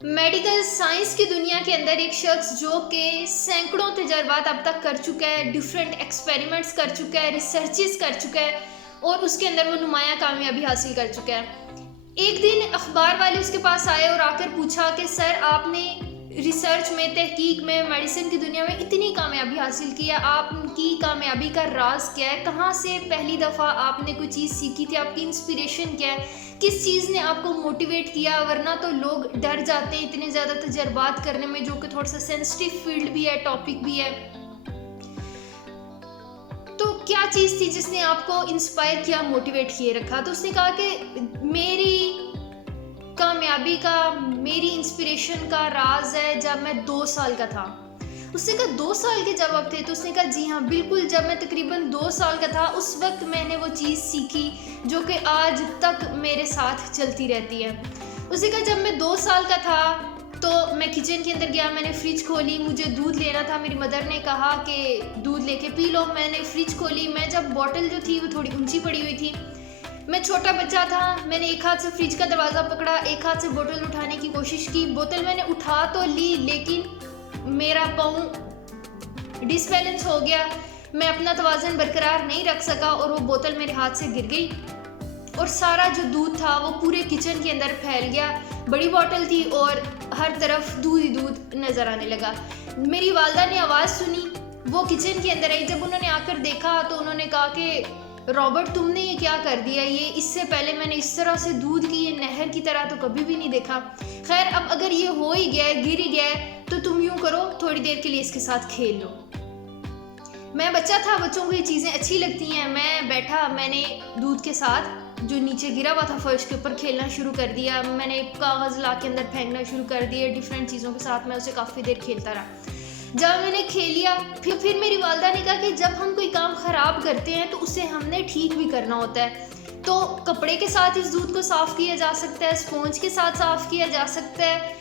Medical science की दुनिया के अंदर एक शख्स जो कि सैकड़ों तजर्बात अब तक कर चुका है, डिफरेंट एक्सपेरिमेंट्स कर चुका है, रिसर्चेस कर चुका है और उसके अंदर वो नुमाया कामयाबी हासिल कर चुका है। एक दिन अखबार वाले उसके पास आए और आकर पूछा कि सर, आपने रिसर्च में, तहकीक में, मेडिसिन की दुनिया में इतनी कामयाबी हासिल की है, आपकी कामयाबी का राज क्या है? कहाँ से पहली दफ़ा आपने कोई चीज़ सीखी थी? आपकी इंस्पिरेशन क्या है? किस चीज़ ने आपको मोटिवेट किया? वरना तो लोग डर जाते हैं इतने ज़्यादा तजर्बात करने में, जो कि थोड़ा सा सेंसिटिव फील्ड भी है, टॉपिक भी है। तो क्या चीज़ थी जिसने आपको इंस्पायर किया, मोटिवेट किए रखा? तो उसने कहा कि मेरी कामयाबी का, मेरी इंस्पिरेशन का राज है जब मैं 2 साल का था। उसने कहा 2 साल के जब आप थे? तो उसने कहा जी हाँ, बिल्कुल, जब मैं तकरीबन 2 साल का था उस वक़्त मैंने वो चीज़ सीखी जो कि आज तक मेरे साथ चलती रहती है। उसने कहा जब मैं 2 साल का था तो मैं किचन के अंदर गया, मैंने फ्रिज खोली, मुझे दूध लेना था, मेरी मदर ने कहा कि दूध लेके पी लो। मैंने फ्रिज खोली, मैं जब बॉटल जो थी वो थोड़ी ऊँची पड़ी हुई थी। मैं छोटा बच्चा था, मैंने एक हाथ से फ्रिज का दरवाज़ा पकड़ा, एक हाथ से बोतल उठाने की कोशिश की। बोतल मैंने उठा तो ली, लेकिन मेरा पाँव डिसबैलेंस हो गया। मैं अपना तवाज़ुन बरकरार नहीं रख सका और वो बोतल मेरे हाथ से गिर गई और सारा जो दूध था वो पूरे किचन के अंदर फैल गया। बड़ी बोतल थी और हर तरफ दूध ही दूध नज़र आने लगा। मेरी वालदा ने आवाज़ सुनी, वो किचन के अंदर आई। जब उन्होंने आकर देखा तो उन्होंने कहा कि रॉबर्ट, तुमने ये क्या कर दिया? ये इससे पहले मैंने इस तरह से दूध की ये नहर की तरह तो कभी भी नहीं देखा। खैर, अब अगर ये हो ही गया है, गिर ही गया है, तो तुम यूं करो, थोड़ी देर के लिए इसके साथ खेल लो। मैं बच्चा था, बच्चों को ये चीज़ें अच्छी लगती हैं। मैं बैठा, मैंने दूध के साथ जो नीचे गिरा हुआ था फर्श के ऊपर खेलना शुरू कर दिया। मैंने कागज़ ला के अंदर फेंकना शुरू कर दिए, डिफरेंट चीज़ों के साथ मैं उसे काफ़ी देर खेलता रहा। जब मैंने खेल लिया, फिर मेरी वालदा ने कहा कि जब हम कोई काम ख़राब करते हैं तो उसे हमने ठीक भी करना होता है। तो कपड़े के साथ इस दूध को साफ़ किया जा सकता है, स्पॉन्ज के साथ साफ़ किया जा सकता है,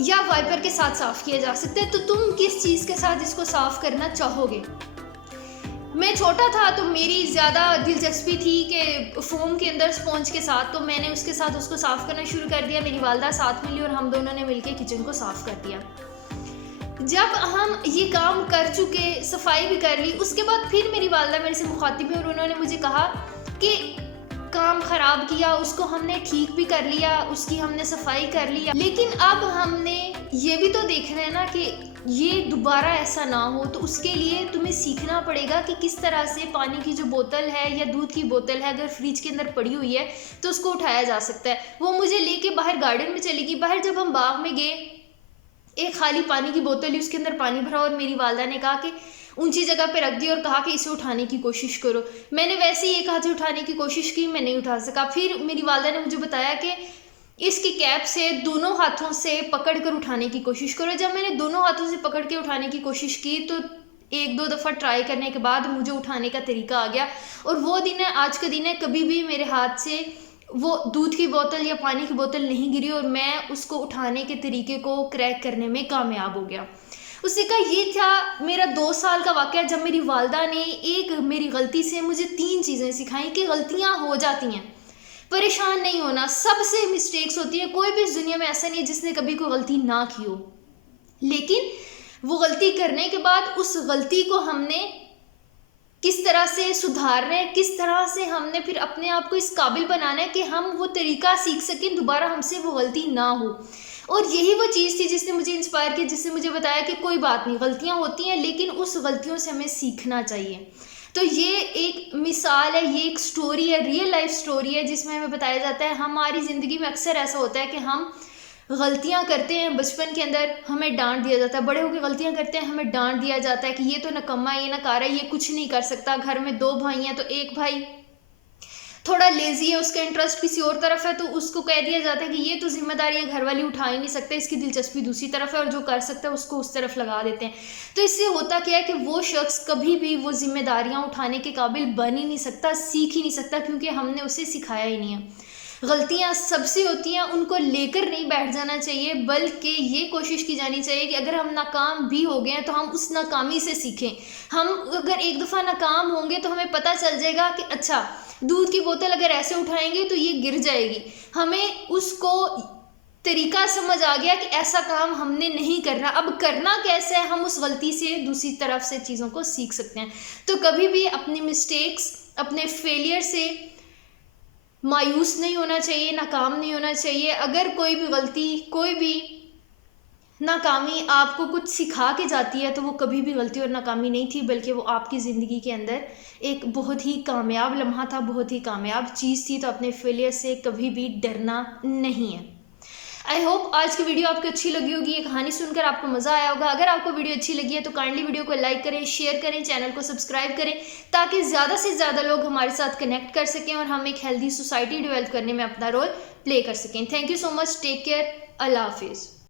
या वाइपर के साथ साफ़ किया जा सकता है। तो तुम किस चीज़ के साथ इसको साफ़ करना चाहोगे? मैं छोटा था तो मेरी ज़्यादा दिलचस्पी थी कि फ़ोम के अंदर स्पॉन्ज के साथ, तो मैंने उसके साथ उसको साफ़ करना शुरू कर दिया। मेरी वालदा साथ मिली और हम दोनों ने मिलके किचन को साफ़ कर दिया। जब हम ये काम कर चुके, सफाई भी कर ली, उसके बाद फिर मेरी वालदा मेरे से मुखातिब हुई और उन्होंने मुझे कहा कि काम ख़राब किया, उसको हमने ठीक भी कर लिया, उसकी हमने सफाई कर लिया, लेकिन अब हमने ये भी तो देखना है ना कि ये दोबारा ऐसा ना हो। तो उसके लिए तुम्हें सीखना पड़ेगा कि किस तरह से पानी की जो बोतल है या दूध की बोतल है, अगर फ्रिज के अंदर पड़ी हुई है तो उसको उठाया जा सकता है। वो मुझे लेके बाहर गार्डन में चली गई। बाहर जब हम बाग में गए, एक खाली पानी की बोतल ली, उसके अंदर पानी भरा और मेरी वालदा ने कहा कि ऊंची जगह पे रख दी और कहा कि इसे उठाने की कोशिश करो। मैंने वैसे ही एक हाथ से उठाने की कोशिश की, मैं नहीं उठा सका। फिर मेरी वालदा ने मुझे बताया कि इसकी कैप से दोनों हाथों से पकड़ कर उठाने की कोशिश करो। जब मैंने दोनों हाथों से पकड़ के उठाने की कोशिश की तो एक दो दफ़ा ट्राई करने के बाद मुझे उठाने का तरीका आ गया और वो दिन है, आज का दिन है, कभी भी मेरे हाथ से वो दूध की बोतल या पानी की बोतल नहीं गिरी और मैं उसको उठाने के तरीके को क्रैक करने में कामयाब हो गया। उसने कहा ये था मेरा 2 साल का वाक़या, जब मेरी वालदा ने एक मेरी गलती से मुझे 3 चीज़ें सिखाई कि गलतियाँ हो जाती हैं, परेशान नहीं होना, सबसे मिस्टेक्स होती हैं, कोई भी इस दुनिया में ऐसा नहीं है जिसने कभी कोई गलती ना की हो। लेकिन वो गलती करने के बाद उस गलती को हमने किस तरह से सुधारना है, किस तरह से हमने फिर अपने आप को इस काबिल बनाना है कि हम वो तरीका सीख सकें, दोबारा हमसे वो गलती ना हो। और यही वो चीज़ थी जिसने मुझे इंस्पायर किया, जिसने मुझे बताया कि कोई बात नहीं, गलतियाँ होती हैं, लेकिन उस गलतियों से हमें सीखना चाहिए। तो ये एक मिसाल है, ये एक स्टोरी है, रियल लाइफ स्टोरी है, जिसमें हमें बताया जाता है हमारी ज़िंदगी में अक्सर ऐसा होता है कि हम गलतियाँ करते हैं। बचपन के अंदर हमें डांट दिया जाता है, बड़े होकर गलतियाँ करते हैं, हमें डांट दिया जाता है कि ये तो निकम्मा है, ये नकारा है, ये कुछ नहीं कर सकता। घर में 2 भाई हैं तो एक भाई थोड़ा लेजी है, उसका इंटरेस्ट किसी और तरफ है, तो उसको कह दिया जाता है कि ये तो जिम्मेदारी है, घर वाले उठा ही नहीं सकते, इसकी दिलचस्पी दूसरी तरफ है और जो कर सकता है उसको उस तरफ लगा देते हैं। तो इससे होता क्या है कि वो शख्स कभी भी वो जिम्मेदारियां उठाने के काबिल बन ही नहीं सकता, सीख ही नहीं सकता, क्योंकि हमने उसे सिखाया ही नहीं है। गलतियाँ सबसे होती हैं, उनको लेकर नहीं बैठ जाना चाहिए, बल्कि ये कोशिश की जानी चाहिए कि अगर हम नाकाम भी हो गए हैं तो हम उस नाकामी से सीखें। हम अगर एक दफ़ा नाकाम होंगे तो हमें पता चल जाएगा कि अच्छा, दूध की बोतल अगर ऐसे उठाएंगे तो ये गिर जाएगी, हमें उसको तरीका समझ आ गया कि ऐसा काम हमने नहीं करना। अब करना कैसे है, हम उस गलती से दूसरी तरफ से चीज़ों को सीख सकते हैं। तो कभी भी अपनी मिस्टेक्स, अपने फेलियर से मायूस नहीं होना चाहिए, नाकाम नहीं होना चाहिए। अगर कोई भी गलती, कोई भी नाकामी आपको कुछ सिखा के जाती है तो वो कभी भी गलती और नाकामी नहीं थी, बल्कि वो आपकी ज़िंदगी के अंदर एक बहुत ही कामयाब लम्हा था, बहुत ही कामयाब चीज़ थी। तो अपने फेलियर से कभी भी डरना नहीं है। आई होप आज की वीडियो आपको अच्छी लगी होगी, ये कहानी सुनकर आपको मज़ा आया होगा। अगर आपको वीडियो अच्छी लगी है तो काइंडली वीडियो को लाइक करें, शेयर करें, चैनल को सब्सक्राइब करें, ताकि ज़्यादा से ज़्यादा लोग हमारे साथ कनेक्ट कर सकें और हम एक हेल्दी सोसाइटी डेवलप करने में अपना रोल प्ले कर सकें। Thank you so much, take care, Allah हाफिज़।